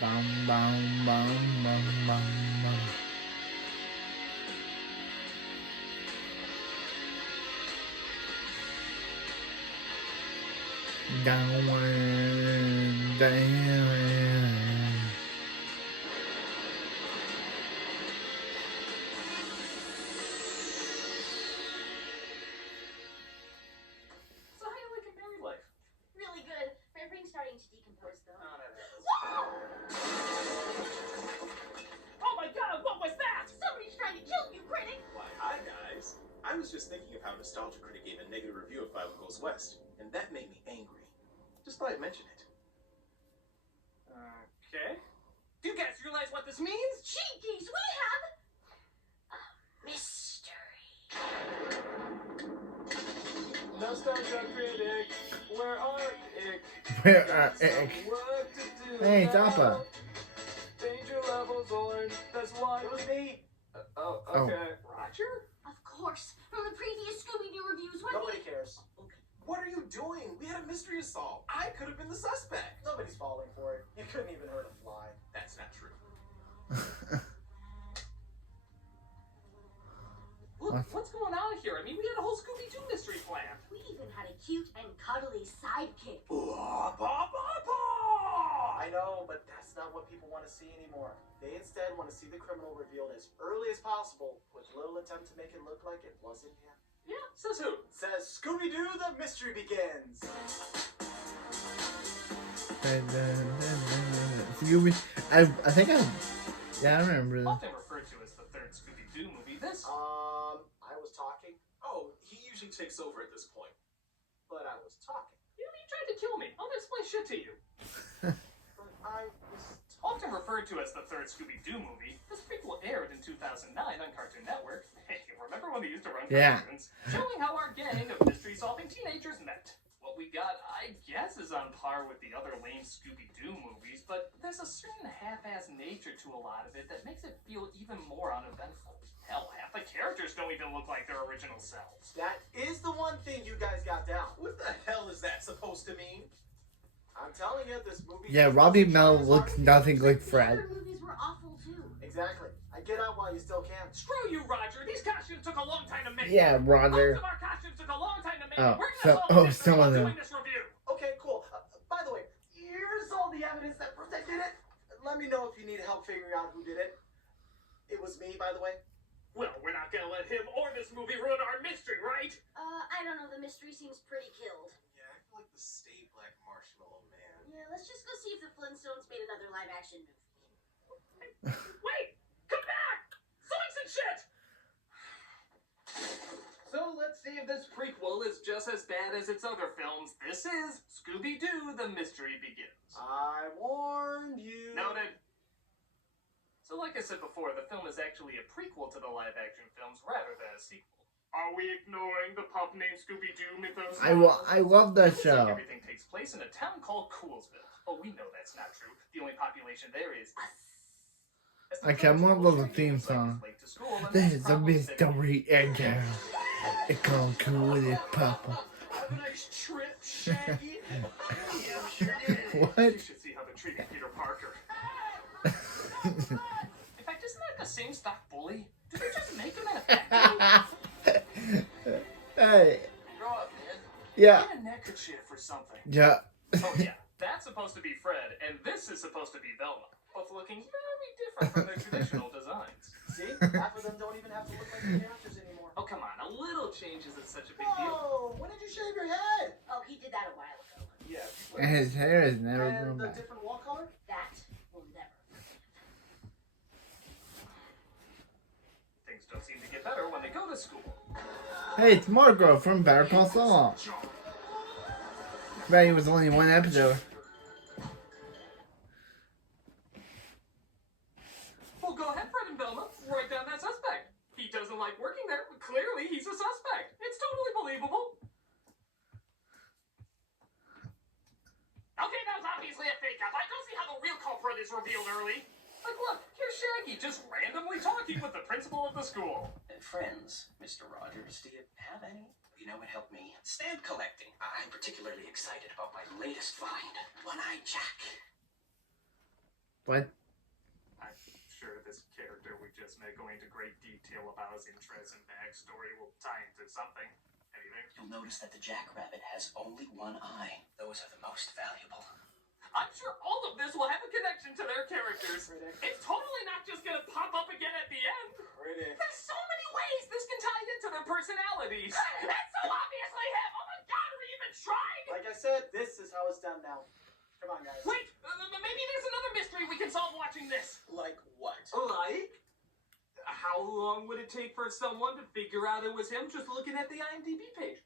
Bum, bum, bum, bum, bum, bum. Down, down. So how do you like your married life? Really good. My brain's starting to decompose, though. Oh, that happens. Oh my god, what was that? Somebody's trying to kill you, critic! Why, hi guys. I was just thinking of how Nostalgia Critic gave a negative review of Five Goes West, and that made me angry. Just thought I'd mention it. Okay. Do you guys realize what this means? Cheekies, we have a mystery. Nostalgia Critic, where are ick? Where are ick? Work to do Hey, now. Zappa. Danger levels orange, that's why it was me. Oh, okay. Roger? Of course. From the previous Scooby-Doo reviews, when Nobody cares. What are you doing? We had a mystery to solve. I could have been the suspect. Nobody's falling for it. You couldn't even hurt a fly. That's not true. Look, what's going on here? I mean, we had a whole Scooby-Doo mystery plan. we even had a cute and cuddly sidekick. I know, but that's not what people want to see anymore. They instead want to see the criminal revealed as early as possible, with little attempt to make it look like it wasn't him. Yeah, says who? Says Scooby-Doo, the mystery begins. Scooby. I think I remember that. Often referred to as the third Scooby-Doo movie, this... I was talking, Oh, he usually takes over at this point. but I was talking. You tried to kill me. I'll explain shit to you. But I was Often referred to as the third Scooby-Doo movie, this prequel aired in 2009 on Cartoon Network. Hey, remember when they used to run cartoons? Showing how our gang of mystery-solving teenagers met. What we got, I guess, is on par with the other lame Scooby-Doo movies, but there's a certain half-assed nature to a lot of it that makes it feel even more uneventful. Hell, half the characters don't even look like their original selves. That is the one thing you guys got down. What the hell is that supposed to mean? I'm telling you, this movie... Yeah, Robbie Mel looks nothing like Fred. The other movies were awful, too. Exactly. I get out while you still can. Screw you, Roger! These costumes took a long time to make. Yeah, Roger. Most of our costumes took a long time to make. Oh, We're so- gonna solve the some of mystery them. while doing this review. Okay, cool. By the way, here's all the evidence that proves I did it. Let me know if you need help figuring out who did it. It was me, by the way. Well, we're not gonna let him or this movie ruin our mystery, right? I don't know. The mystery seems pretty killed. Yeah, I feel like the Stay Black Marshmallow Man. Yeah, let's just go see if the Flintstones made another live-action movie. Wait! Come back! Zoinks and shit! So let's see if this prequel is just as bad as its other films. This is Scooby-Doo, The Mystery Begins. I warned you. Noted. So like I said before, the film is actually a prequel to the live-action films rather than a sequel. Are we ignoring the pup named Scooby-Doo mythos? I love that Looks like show. everything takes place in a town called Coolsville. But we know that's not true. The only population there is... Okay, I'm gonna love the theme song. This is a mystery again. It's called Cool with Papa. Have a nice trip, Shaggy. Yeah, sure did. What? You should see how they're treating Peter Parker. In fact, isn't that the same stock bully? Did they just make him in a factory? Hey, Grow up, man. yeah, Get a neckerchief or something. yeah. Oh yeah, that's supposed to be Fred, and this is supposed to be Velma. Both looking very different from their traditional designs. See? Half of them don't even have to look like the characters anymore. Oh come on, a little change isn't such a big deal. Whoa! When did you shave your head? Oh, he did that a while ago. Yeah. And his hair is never And grown the back. different wall color? That will never. Things don't seem to get better when they go to school. Hey, it's Margot from Better Call Saul. Right, it was only one episode. Well, go ahead, Fred and Velma. Write down that suspect. He doesn't like working there, but clearly he's a suspect. It's totally believable. Okay, that was obviously a fake up. I don't see how the real culprit is revealed early. Like, look, here's Shaggy just randomly talking with the principal of the school. Friends, Mr. Rogers, do you have any? You know what helped me? Stamp collecting. I'm particularly excited about my latest find. One-Eyed Jack. What? I'm sure this character we just met going into great detail about his interests and backstory will tie into something. Anything? You'll notice that the jackrabbit has only one eye. Those are the most valuable. I'm sure all of this will have a connection to their characters. Critic. It's totally not just gonna pop up again at the end. Critic. There's so many ways this can tie into their personalities. It's so obviously him. Oh my god, are we even trying? Like I said, this is how it's done now. Come on, guys. Wait, maybe there's another mystery we can solve watching this. Like what? Like, how long would it take for someone to figure out it was him just looking at the IMDb page?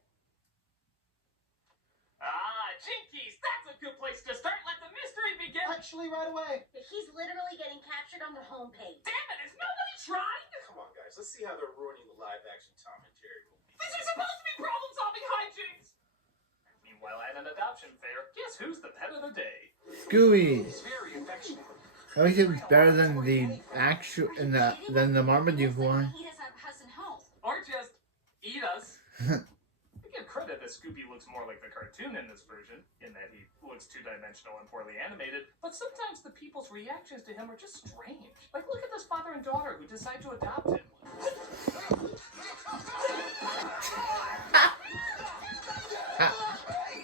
Ah, Jinkies, that's a good place to start. Let the mystery begin. Actually, right away. He's literally getting captured on their homepage. Damn it, is nobody trying? Come on, guys. Let's see how they're ruining the live-action Tom and Jerry movie. These are supposed to be problem-solving hijinks. Meanwhile, at an adoption fair, guess who's the pet of the day? Scooby. He's very affectionate. I wish it was better than the actual than the Marmaduke one. Eat us out of house and home. Or just eat us. I give credit that Scooby looks more like the cartoon in this version, in that he looks two-dimensional and poorly animated, but sometimes the people's reactions to him are just strange. Like, look at this father and daughter who decide to adopt him.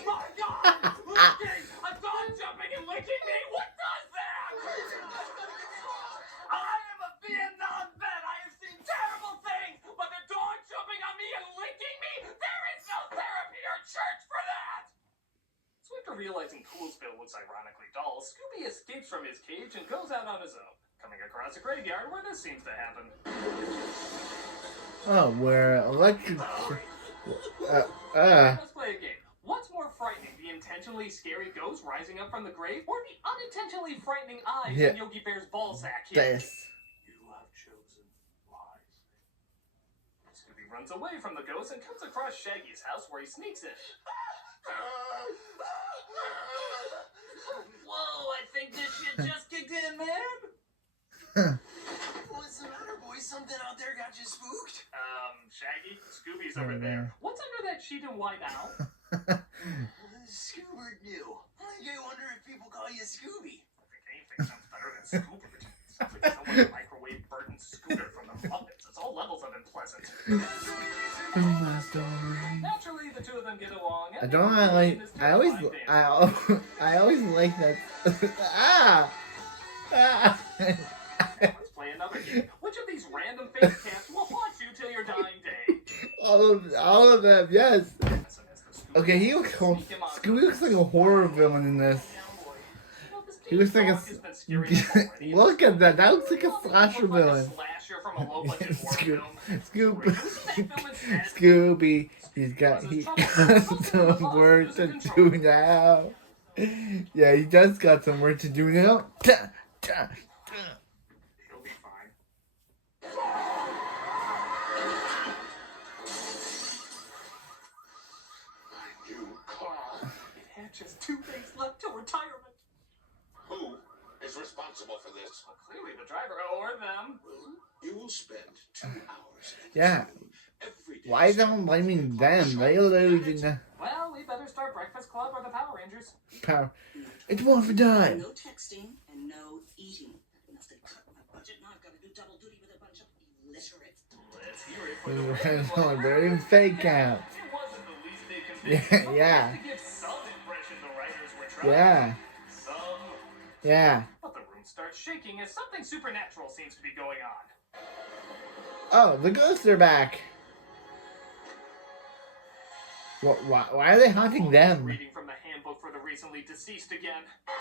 My God! Licking! A dog jumping and licking me? What does that? I am a Vietnam vet. I have seen terrible things, but the dog jumping on me and licking me? There is no therapy or church for that! So after realizing Coolsville looks ironically dull, Scooby escapes from his cage and goes out on his own, coming across a graveyard where this seems to happen. Oh, where electric. Let's play a game. What's more frightening, the intentionally scary ghost rising up from the grave, or the unintentionally frightening eyes in Yogi Bear's ballsack here? This. You have chosen wisely. Scooby runs away from the ghost and comes across Shaggy's house where he sneaks in. Whoa, I think this shit just kicked in, man. What's the matter, boys? Something out there got you spooked? Shaggy, Scooby's over there. What's under that sheet and white owl? Scooby new. I wonder if people call you Scooby. I think anything sounds better than Scooby. Sounds like someone microwave Burton Scooter from the Muppets. It's all levels of unpleasant. Naturally, the two of them get along. I don't like. I always like that. Let's play another game. Which of these random face cats will haunt you till your dying day? All of them, yes. Okay, he looks cool. Scooby looks like a horror villain in this. He looks like a. Look at that. That looks like a slasher villain. Scooby. He's got some work to do now. Yeah, he does got some work to do now. He'll be fine. You call. It had just 2 days left till retirement. Who is responsible for this? Well, clearly the driver or them. You will spend 2 hours. Yeah. Every day. Why is everyone blaming them? They literally didn't. Well, we better start Breakfast Club or the Power Rangers. Power. It's one for time. No texting and no eating. Unless they cut my budget, now I've got to do double duty with a bunch of illiterate. Let's hear it for the random one. They're in fake out. It wasn't the least bit convincing. Yeah. To give some impression the writers were trying. Yeah. Some. Yeah. But the room starts shaking as something supernatural seems to be going on. Oh, the ghosts are back. Why are they haunting them? Reading from the handbook for the recently deceased again. They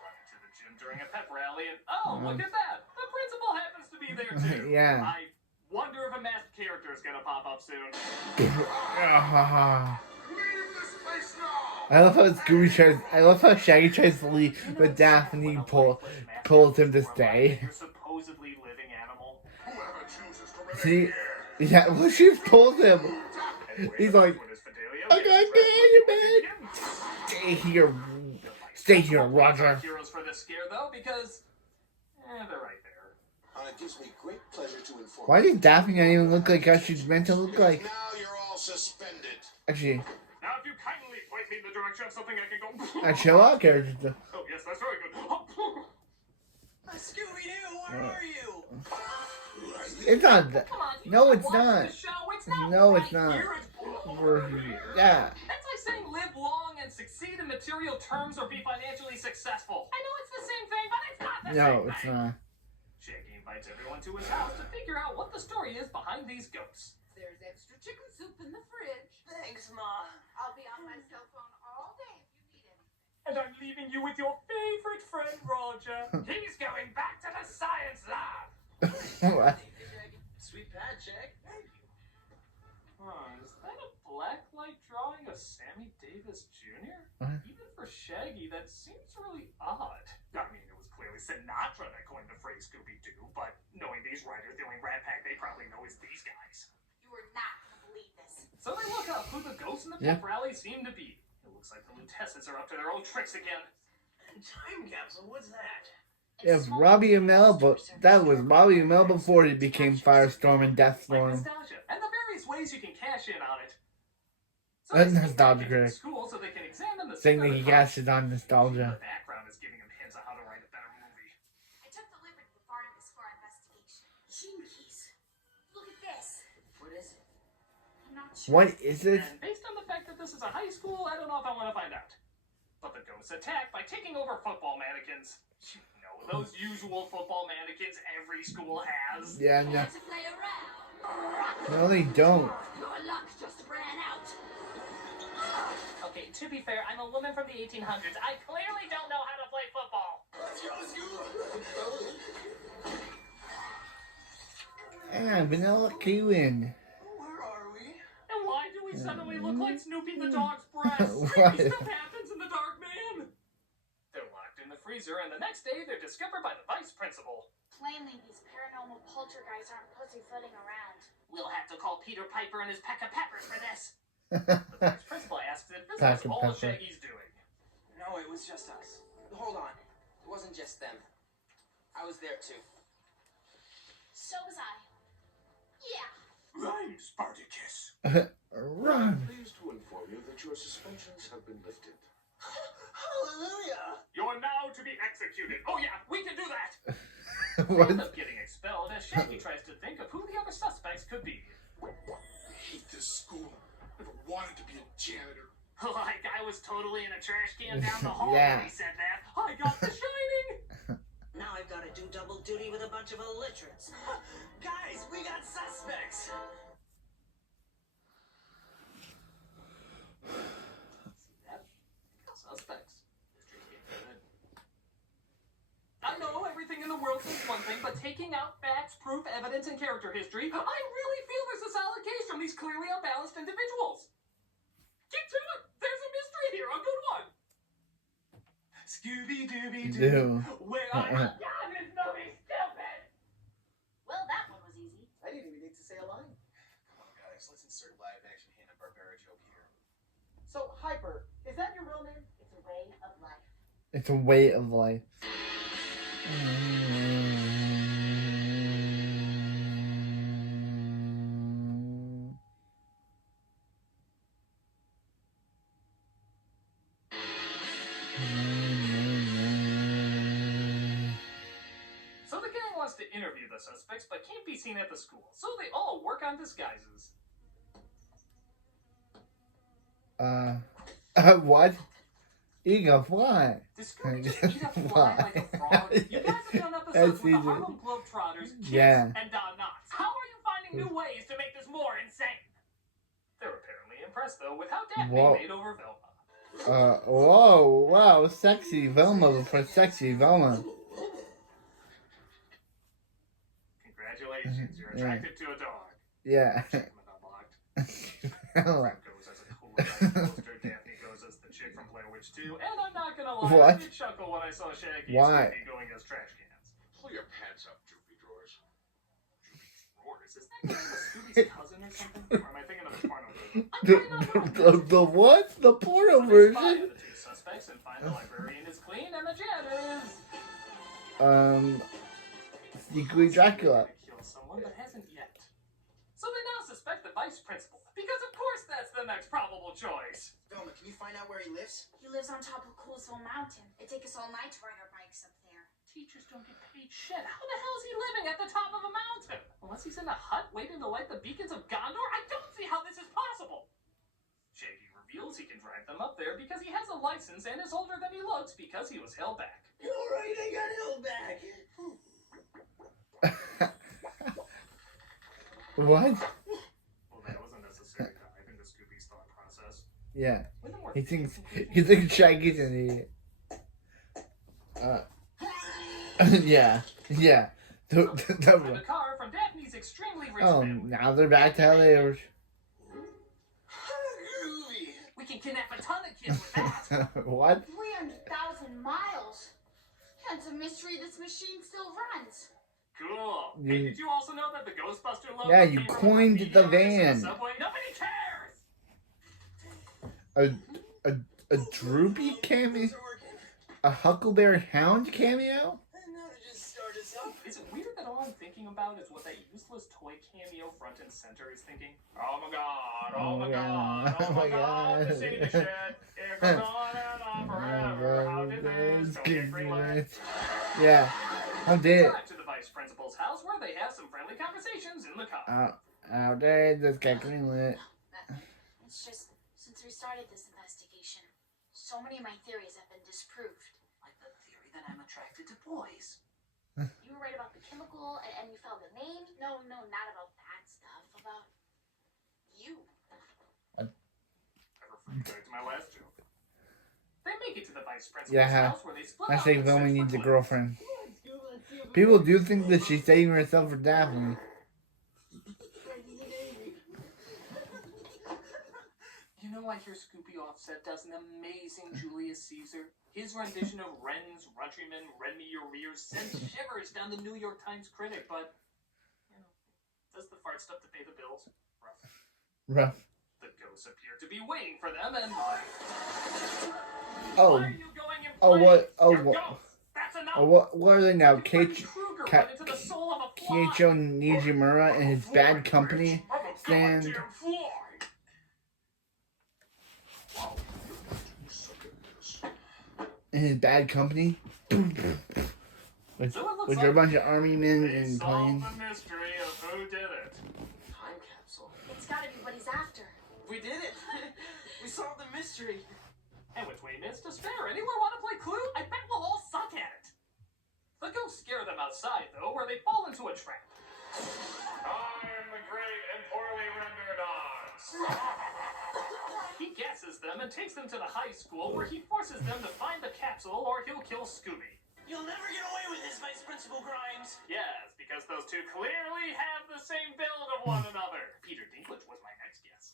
run into the gym during a pep rally and look at that! The principal happens to be there too. Yeah. I wonder if a masked character is gonna pop up soon. I love how Scooby tries. I love how Shaggy tries to leave, but Daphne pulls him to stay. Your supposedly living animal. See, yeah, well, she told him. He's like, I got man. Stay here, Roger. Heroes for this scare though, because they're right there. It gives me great pleasure to inform. Why does Daphne not even look like how she's meant to look like? Now you're all suspended. Actually, Now, if you kindly point me in the direction of something I can go. actually, a lot of characters do. Oh yes, that's very good. It's not that. Come on, No, you it's watch not. the show. It's not No, right it's not. here, it's We're- yeah. That's like saying live long and succeed in material terms or be financially successful. I know it's the same thing, but it's not the same No, thing. it's not. Shaggy invites everyone to his house to figure out what the story is behind these ghosts. There's extra chicken soup in the fridge. Thanks, Ma. I'll be on my cell phone all day if you need anything. And I'm leaving you with your favorite friend, Roger. He's going back to the science lab. What? Sweet pad, Shag. Thank you. Is that a blacklight drawing of Sammy Davis Jr.? What? Even for Shaggy, that seems really odd. I mean, it was clearly Sinatra that coined the phrase Scooby-Doo, but knowing these writers, the only Rat Pack they probably know is these guys. You are not gonna believe this. So they look up who the ghosts in the Yeah. pep rally seem to be. It looks like the Lutesses are up to their old tricks again. Time capsule, what's that? If Robbie and Mel, but that was Robbie and Mel before he became Firestorm and Like Deathstorm. nostalgia, and the various ways you can cash in on it. So That's they sneak back nostalgia, into the Greg. school so they can examine the Saying that secret he of the cashes on The nostalgia. background is giving him hints on how to write a better movie. I took the liberty of borrowing this for our investigation. Jinkies. Look at this. What is it? I'm not sure. What is this? And based on the fact that this is a high school, I don't know if I want to find out. But the ghosts attack by taking over football mannequins. You know, those usual football mannequins every school has. Yeah, no. To play around. No, they don't. Your luck just ran out. Okay, to be fair, I'm a woman from the 1800s. I clearly don't know how to play football. And Vanilla Kewin. Where are we? And why do we suddenly look like Snoopy the dog's breast? What? Creepy stuff happens in the dark, man. They're locked in the freezer, and the next day they're discovered by the vice principal. Plainly, these paranormal poltergeists aren't pussyfooting around. We'll have to call Peter Piper and his peck of peppers for this. The vice principal asks if this Peck is of all pepper. Shaggy's doing. No, it was just us. Hold on. It wasn't just them. I was there too. So was I. Yeah. Right, Spartacus. Run. Pleased to inform you that your suspensions have been lifted. Hallelujah! You're now to be executed. Oh yeah, we can do that. They What? end up getting expelled as Shaggy tries to think of who the other suspects could be. I hate this school. Never wanted to be a janitor. Like I was totally in a trash can down the hall Yeah. when he said that. I got The Shining. Now I've got to do double duty with a bunch of illiterates. Guys, we got suspects! Suspects. I know everything in the world says one thing, but taking out facts, proof, evidence, and character history, I really feel there's a solid case from these clearly unbalanced individuals. Get to it! There's a mystery here, a good one! Scooby-Dooby-Doo. Where I am this movie stupid! Well, that one was easy. I didn't even need to say a line. Come on, guys, let's insert live-action Hanna-Barbera joke here. So, Hyper, is that your real name? It's a way of life. It's a way of life. So the gang wants to interview the suspects, but can't be seen at the school, so they all work on disguises. What? Eating a fly. Does Scooby just eat a fly like a frog? You guys have done episodes That's with the easy. Harlem Globetrotters, Kiss, Yeah. and Don Knotts. How are you finding new ways to make this more insane? They're apparently impressed, though, with how Daphne Whoa. made over Velma. Whoa, wow, sexy Velma for sexy Velma. Congratulations, you're Yeah. attracted to a dog. Yeah. Achievement unlocked. Velma. Frank goes as a cool guy poster, Daphne goes as the chick from Blair Witch 2, and I'm not gonna lie, What? I did chuckle when I saw Shaggy Why? and Scooby going as trash cans. Pull your pants up, Droopy Drawers. Drawers? Is that the name of Scooby's cousin or something? Or am I thinking of a porno movie? I'm The, probably not the, the what? The porno So they spy on version? the two suspects and find the librarian is clean and the janitor is Secretly Dracula. kill someone but hasn't yet. So they now suspect the vice principal, because of course that's the next probable choice. Velma, can you find out where he lives? He lives on top of Coolsville Mountain. It'd take us all night to ride our bikes up there. Teach teachers don't get paid shit. How the hell is he living at the top of a mountain? Unless he's in a hut waiting to light the beacons of Gondor, I don't see how this is possible. Shaggy reveals he can drive them up there because he has a license and is older than he looks because he was held back. Alright, I got held back. What? Well, that wasn't necessary to dive into Scooby's thought process. Yeah. When the more He thinks Shaggy's an idiot. Yeah. Yeah. Find a car from Daphne's extremely rich family. Now they're back to how they were. Groovy. We can kidnap a ton of kids with that. What? 300,000 miles. Yeah, it's a mystery this machine still runs. Cool. Hey, did you also know that the Ghostbuster logo Yeah, you came from coined a the meteor in van. subway? Nobody cares. A droopy cameo? A Huckleberry Hound cameo? Is it weird that all I'm thinking about is what that useless toy cameo front and center is thinking? Oh my god, oh my god, oh my god, the scene is shit. It goes on and on forever. How did this don't get greenlit? Yeah, how did it? Drive to the vice principal's house where they have some friendly conversations in the car. How did this get greenlit? It's just, since we started this investigation, so many of my theories have been disproved. Like the theory that I'm attracted to boys. You were right about the chemical, and you found the name. No, not about that stuff. About you. Never forget my last joke. They make it to the vice principal's Yeah, house where they split I up think and Velma search for needs a clues. girlfriend. People do think that she's saving herself for Daphne. You know, I hear Scooby Offset does an amazing Julius Caesar. His rendition of Ren's Countrymen, Rend Me Your Rears sends shivers down the New York Times critic, but, you know, does the fart stuff to pay the bills? Rough. The ghosts appear to be waiting for them, and... Oh. Why are you going in Oh, place? what? Oh, You're what? ghosts. That's enough. Oh, what are they now? Freddy Krueger went into the soul of a fly. Keiichiro Nijimura and his Bad Company I'm a stand goddamn fly. in his Bad Company. With a bunch of army men and planes. The mystery of who did it. Time capsule. It's gotta be what he's after. We did it. We solved the mystery. And with 20 minutes to spare, anyone want to play Clue? I bet we'll all suck at it. The ghosts scare them outside, though, where they fall into a trap. I am the great and poorly rendered Oz. He guesses them and takes them to the high school, where he forces them to find the capsule or he'll kill Scooby. You'll never get away with this, Vice Principal Grimes. Yes, because those two clearly have the same build of one another. Peter Dinklage was my next guess.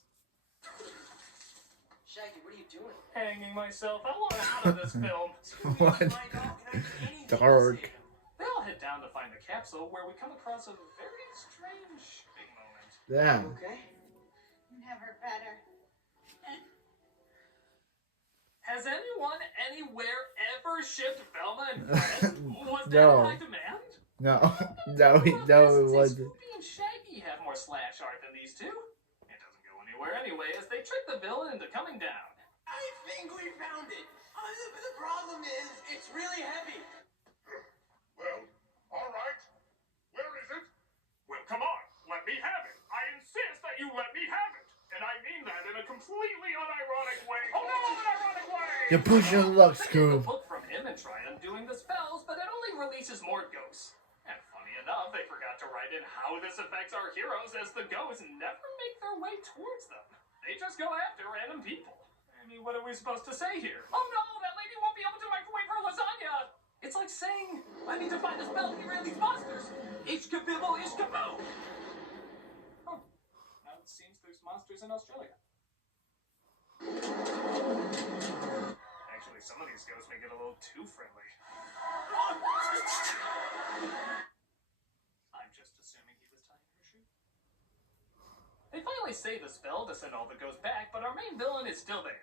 Shaggy, what are you doing? Hanging myself. I want out of this film. What? Dark. They all head down to find the capsule, where we come across a very strange big moment. Yeah. Okay. Never better. Has anyone anywhere ever shipped Velma and Fred? Was that No. my demand? No, Well, it since wasn't. Scooby and Shaggy have more slash art than these two. It doesn't go anywhere anyway, as they trick the villain into coming down. I think we found it. The problem is, it's really heavy. Well, all right. Where is it? Well, come on, let me have it. I insist that you let me have it. And I mean that in a completely unironic way. Oh no, unironic way! You're pushing the luck, They get Scoob. the book from him and try undoing the spells, but it only releases more ghosts. And funny enough, they forgot to write in how this affects our heroes, as the ghosts never make their way towards them. They just go after random people. I mean, what are we supposed to say here? Oh no, that lady won't be able to microwave her lasagna! It's like saying, I need to find the spell to get rid of these monsters. Ishkabibble, ishkaboo! Huh. Now it seems there's monsters in Australia. Actually, some of these ghosts may get a little too friendly. I'm just assuming he was tying her shoe. They finally say the spell to send all the ghosts back, but our main villain is still there.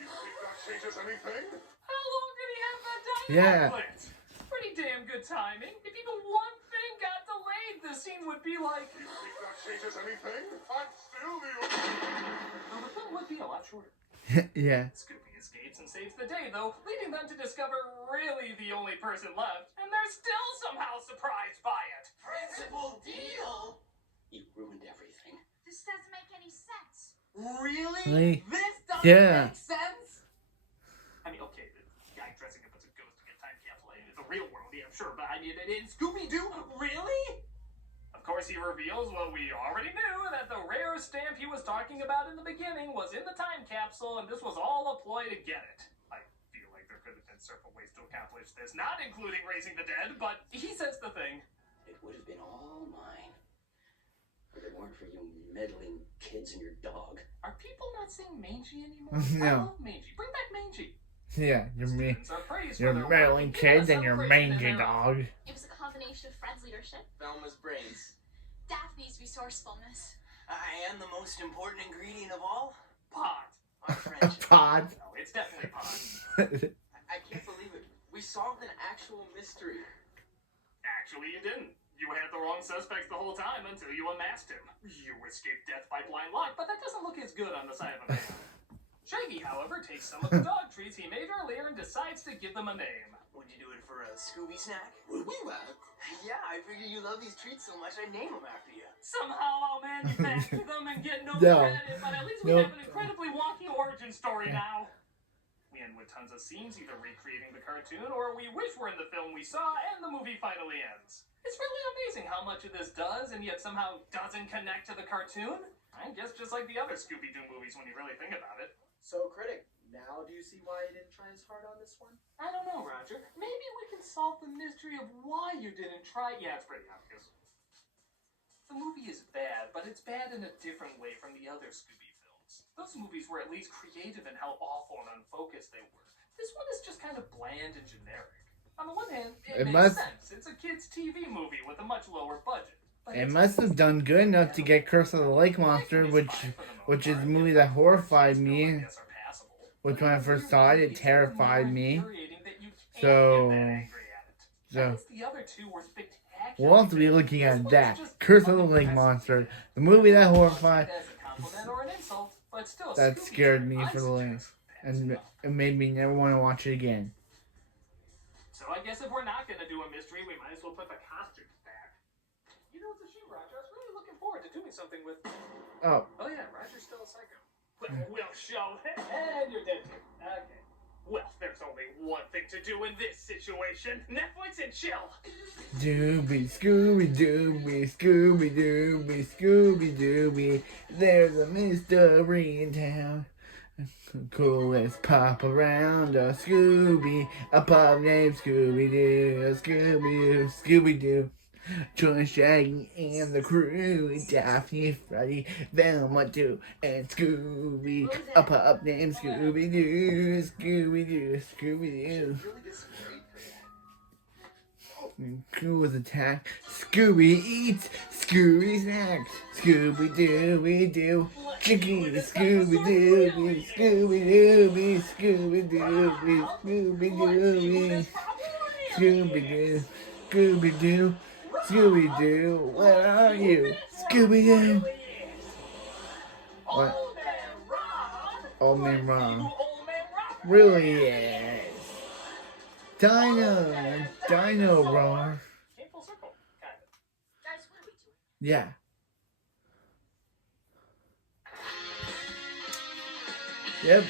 You think that changes anything? How long did he have that dynamite Yeah. plant? Pretty damn good timing. If even one thing got delayed, the scene would be like... You think that changes anything? I'm still the... Well, the film would be a lot shorter. Yeah. Scooby escapes and saves the day, though, leading them to discover really the only person left, and they're still somehow surprised by it. Principal Deal? You ruined everything. This doesn't make any sense. Really? Really? This doesn't Yeah. make sense? I mean, okay, the guy dressing up as a ghost to get time capsule in the real world, yeah, sure, but I mean, in Scooby-Doo, really? Of course, he reveals what we already knew, that the rare stamp he was talking about in the beginning was in the time capsule, and this was all a ploy to get it. I feel like there could have been several ways to accomplish this, not including raising the dead, but he says the thing. It would have been all mine. If it weren't for you meddling kids and your dog. Are people not saying mangy anymore? No. I love mangy. Bring back mangy. Yeah, you're me. Students are praised You're for their meddling work and kids and your celebration in mangy their dog. It was a combination of Fred's leadership, Velma's brains. Daphne's resourcefulness. And the most important ingredient of all? Pot. Our friendship. Pod. No, it's definitely pot. I can't believe it. We solved an actual mystery. Actually, you didn't. You had the wrong suspects the whole time until you unmasked him. You escaped death by blind lock, but that doesn't look as good on the side of a man. Shaggy, however, takes some of the dog treats he made earlier and decides to give them a name. Would you do it for a Scooby snack? Will we back? Yeah, I figure you love these treats so much I'd name them after you. Somehow I'll manufacture them and get no No. credit, but at least we Nope. have an incredibly wonky origin story now. We end with tons of scenes either recreating the cartoon or we wish we're in the film we saw and the movie finally ends. It's really amazing how much of this does and yet somehow doesn't connect to the cartoon. I guess just like the other Scooby-Doo movies when you really think about it. So, critic, now do you see why I didn't try as hard on this one? I don't know, Roger. Maybe we can solve the mystery of why you didn't try. Yeah, it's pretty obvious. The movie is bad, but it's bad in a different way from the other Scooby films. Those movies were at least creative in how awful and unfocused they were. This one is just kind of bland and generic. On the one hand, it makes sense. It's a kids' TV movie with a much lower budget. But It it's must have done good enough to get Curse of the Lake Monster, which is a movie that horrified me. Which when I first saw it, it terrified me. So the other two were spectacular. we'll have to be looking at that. Curse of the Lake Monster, the movie that horrified, that scared me for the last, and it made me never want to watch it again. So I guess if we're not gonna do a mystery, we might as well put the costumes back. You know, it's a shame, Roger. I was really looking forward to doing something with. Oh. Oh yeah, Roger's still a psycho. Well, we'll show. And you're dead too. Okay. Well, there's only one thing to do in this situation. Netflix and chill. Dooby, Scooby, Dooby, Scooby, Dooby, Scooby, Dooby. There's a mystery in town. Coolest pop around a Scooby, a pup named Scooby-Doo, Scooby-Doo, Scooby-Doo. Join Shaggy and the crew, Daphne, Freddy, Velma, Doo, and Scooby, a pup named Scooby-Doo, Scooby-Doo, Scooby-Doo. Crew was attacked. Scooby eats. Scooby snacks. Scooby-Dooby-Doo. Chicky, Scooby-Dooby, Scooby-Dooby, Scooby-Dooby, Scooby-Dooby, Scooby-Doo, Scooby-Doo, Scooby-Doo, where are you? Scooby-Doo. What? Old Man Ron. Really is. Dino Roar. Yeah. Yep.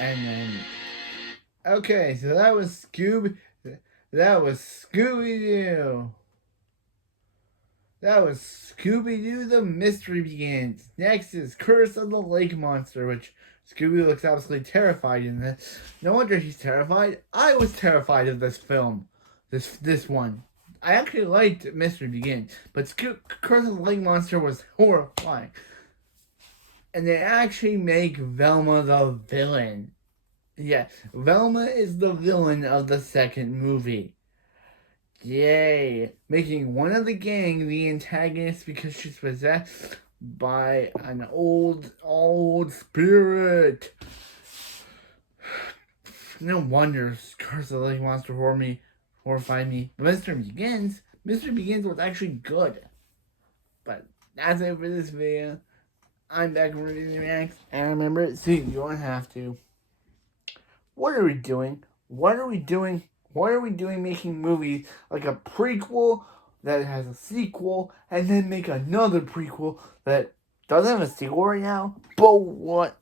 And then okay, so that was Scooby-Doo. That was Scooby-Doo The Mystery Begins. Next is Curse of the Lake Monster, which Scooby looks absolutely terrified in this. No wonder he's terrified. I was terrified of this film. This one. I actually liked Mystery Begins, but Curse of the Lake Monster was horrifying. And they actually make Velma the villain. Yeah, Velma is the villain of the second movie. Yay! Making one of the gang the antagonist because she's possessed by an old spirit. No wonder Curse of the Lake Monster horrified me. But Mystery Begins was actually good. But that's it for this video. I'm back from Reading Reacts, and remember, see, you don't have to. What are we doing? What are we doing? What are we doing making movies like a prequel that has a sequel and then make another prequel that doesn't have a sequel right now? But what?